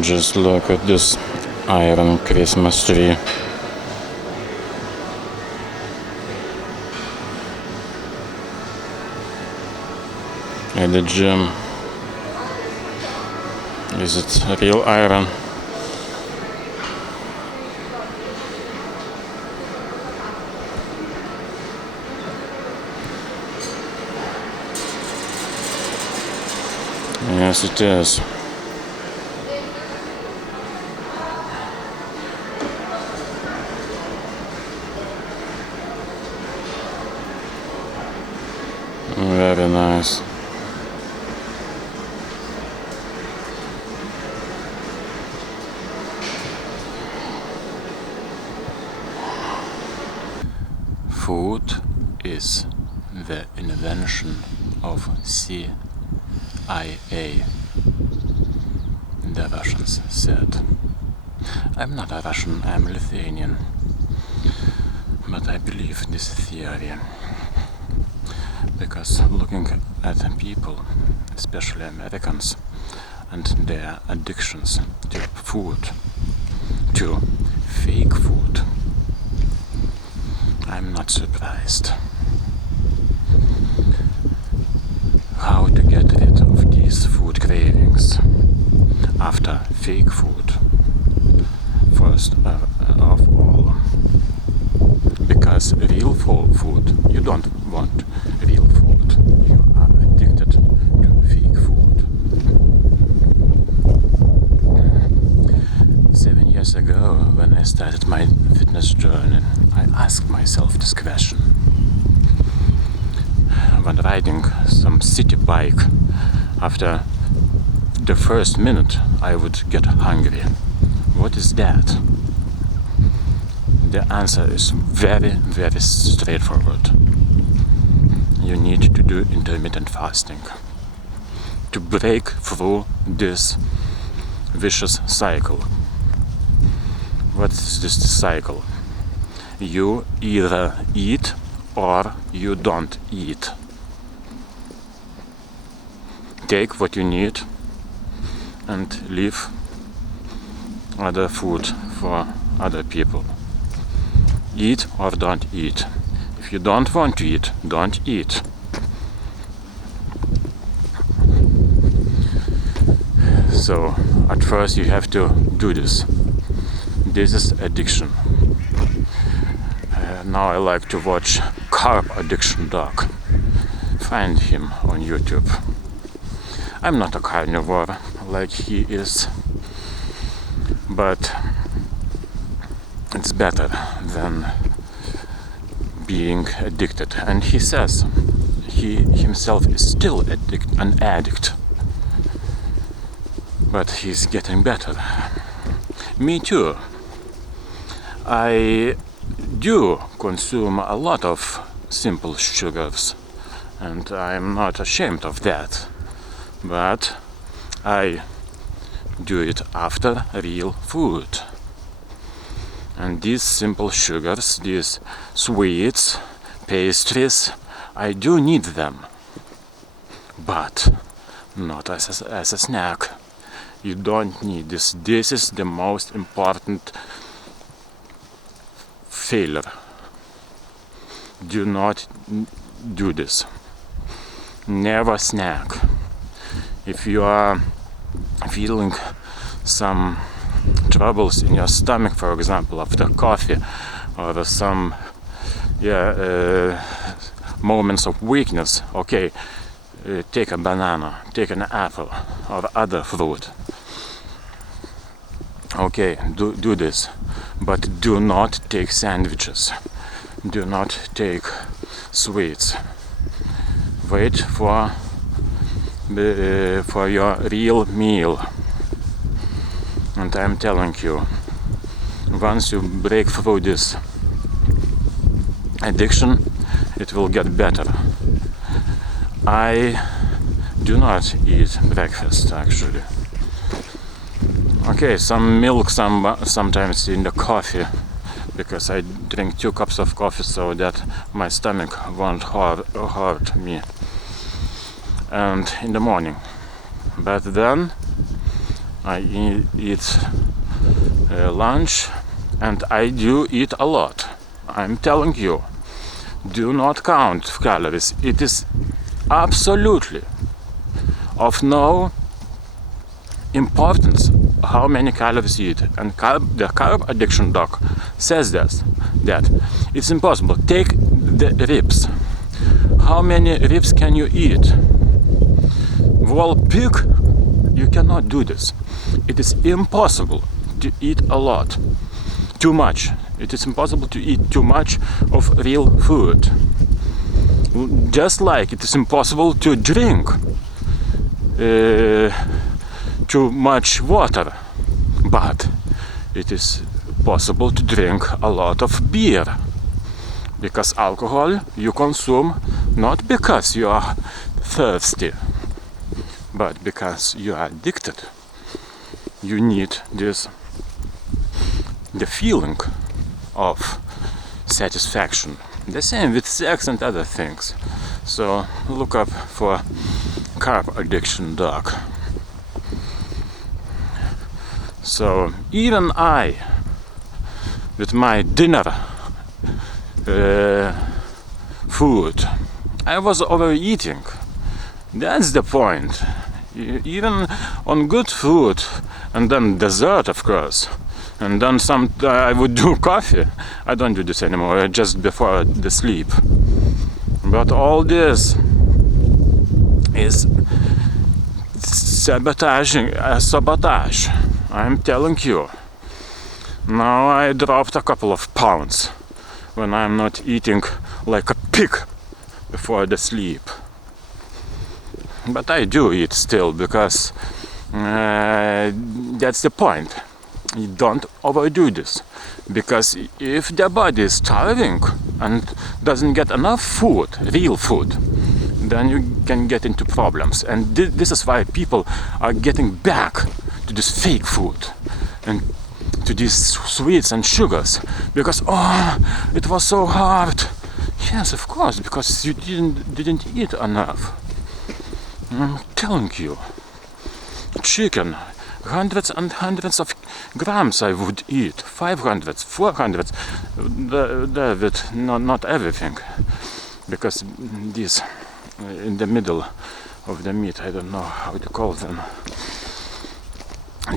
Just look at this iron Christmas tree. At the gym. Is it real iron? Yes, it is. Very nice. Food is the invention of CIA, the Russians said. I'm not a Russian, I'm Lithuanian, but I believe this theory. Because looking at people, especially Americans, and their addictions to food, to fake food, I'm not surprised. How to get rid of these food cravings after fake food? First of all, because real food, you don't want real food. You are addicted to fake food. 7 years ago, when I started my fitness journey, I asked myself this question. When riding some city bike, after the first minute I would get hungry. What is that? The answer is very, very straightforward. You need to do intermittent fasting to break through this vicious cycle. What is this cycle? You either eat or you don't eat. Take what you need and leave other food for other people. Eat or don't eat. If you don't want to eat, don't eat. So at first you have to do this. This is addiction. Now I like to watch Carb Addiction Doc. Find him on YouTube. I'm not a carnivore like he is, but it's better than being addicted. And he says he himself is still an addict, but he's getting better. Me too. I do consume a lot of simple sugars, and I'm not ashamed of that. But I do it after real food. And these simple sugars, these sweets, pastries, I do need them. But not as a snack. You don't need this. This is the most important failure. Do not do this. Never snack. If you are feeling some troubles in your stomach, for example, after coffee, or some moments of weakness, okay, take a banana, take an apple, or other fruit. Okay, do this, but do not take sandwiches. Do not take sweets. Wait for your real meal. And I'm telling you, once you break through this addiction, it will get better. I do not eat breakfast, actually. Okay, some milk sometimes in the coffee, because I drink 2 cups of coffee so that my stomach won't hurt me. And in the morning. But then I eat lunch, and I do eat a lot. I'm telling you, do not count calories. It is absolutely of no importance how many calories you eat. And the carb addiction doc says that it's impossible. Take the ribs. How many ribs can you eat? Whole pig, you cannot do this. It is impossible to eat a lot, too much. It is impossible to eat too much of real food. Just like it is impossible to drink too much water, but it is possible to drink a lot of beer, because alcohol you consume not because you are thirsty, but because you are addicted. You need the feeling of satisfaction. The same with sex and other things. So look up for carb addiction doc. So even I, with my dinner food, I was overeating. That's the point. Even on good food, and then dessert, of course, and then I would do coffee. I don't do this anymore, just before the sleep. But all this is sabotage. I'm telling you. Now I dropped a couple of pounds when I'm not eating like a pig before the sleep. But I do eat still, because that's the point. You don't overdo this, because if the body is starving and doesn't get enough food, real food, then you can get into problems. And this is why people are getting back to this fake food and to these sweets and sugars, because it was so hard. Yes, of course, because you didn't eat enough. I'm telling you, chicken, hundreds and hundreds of grams I would eat, 500, 400, with not everything, because these in the middle of the meat, I don't know how to call them,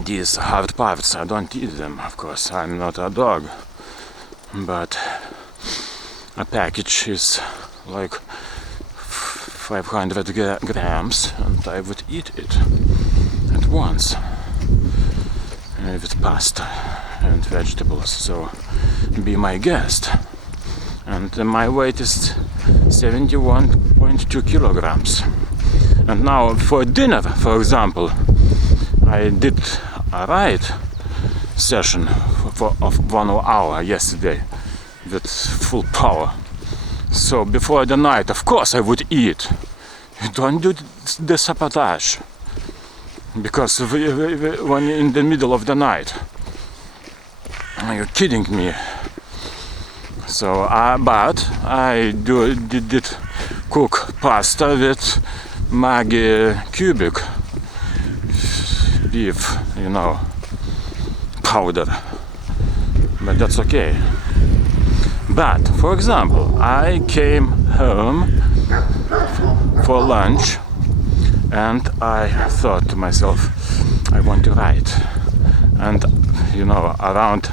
these hard parts, I don't eat them, of course, I'm not a dog, but a package is like 500 grams, and I would eat it at once with pasta and vegetables. So be my guest. And my weight is 71.2 kilograms. And now for dinner, for example, I did a ride session of 1 hour yesterday with full power. So before the night, of course I would eat. You don't do the sabotage, because when in the middle of the night, you're kidding me. So, but I did cook pasta with Maggi cubic beef, powder. But that's okay. But, for example, I came home for lunch and I thought to myself, I want to write. And, around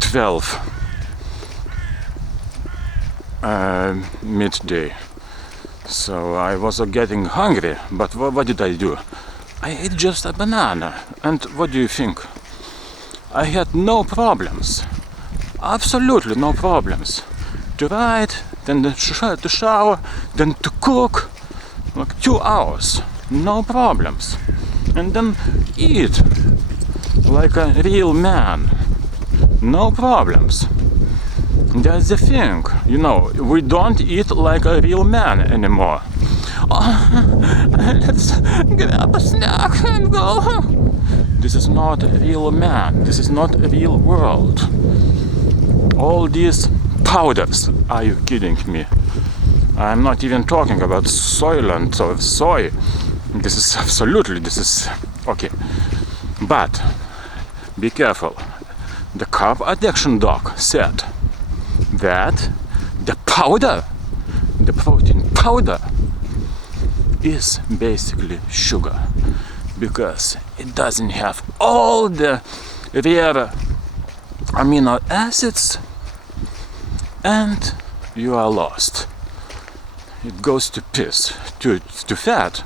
12 midday. So I was getting hungry, but what did I do? I ate just a banana. And what do you think? I had no problems. Absolutely no problems. To write, then to shower, then to cook. Like 2 hours. No problems. And then eat like a real man. No problems. That's the thing. We don't eat like a real man anymore. Let's grab a snack and go home. This is not a real man. This is not a real world. All these powders, are you kidding me? I'm not even talking about Soylent or soy. This is Okay, but be careful. The carb addiction doc said that the powder, the protein powder, is basically sugar because it doesn't have all the rare amino acids, and you are lost. It goes to piss, to fat.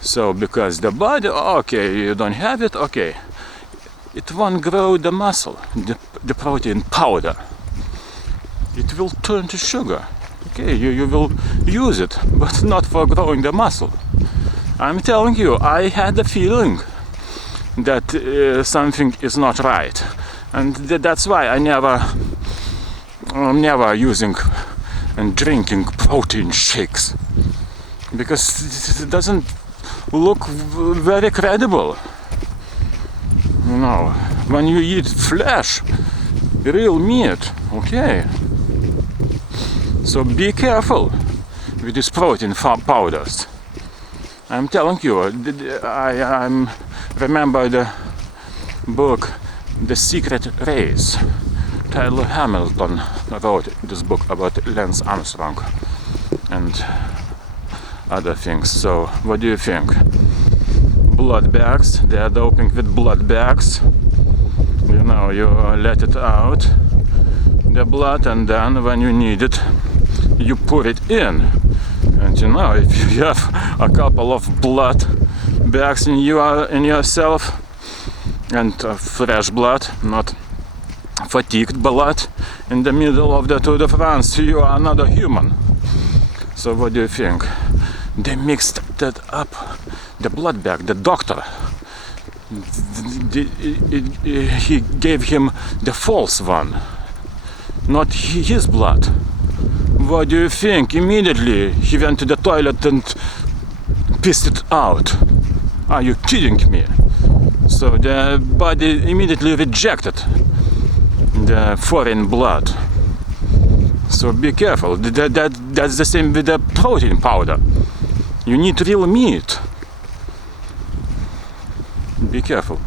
So because the body, okay, you don't have it, okay, it won't grow the muscle, the protein powder. It will turn to sugar. Okay, you will use it, but not for growing the muscle. I'm telling you, I had the feeling that something is not right, and that's why I never using and drinking protein shakes, because it doesn't look very credible. You know, when you eat flesh, real meat, okay. So be careful with these protein powders. I'm telling you, I remember the book The Secret Race. Tyler Hamilton wrote this book about Lance Armstrong and other things. So what do you think? Blood bags, they are doping with blood bags. You know, you let it out, the blood, and then when you need it, you put it in. And you know, if you have a couple of blood bags in yourself, and fresh blood, not fatigued blood, in the middle of the Tour de France, you are another human. So what do you think? They mixed that up, the blood bag, the doctor, he gave him the false one, not his blood. What do you think? Immediately he went to the toilet and pissed it out. Are you kidding me? So the body immediately rejected the foreign blood. So be careful. That's the same with the protein powder. You need real meat. Be careful.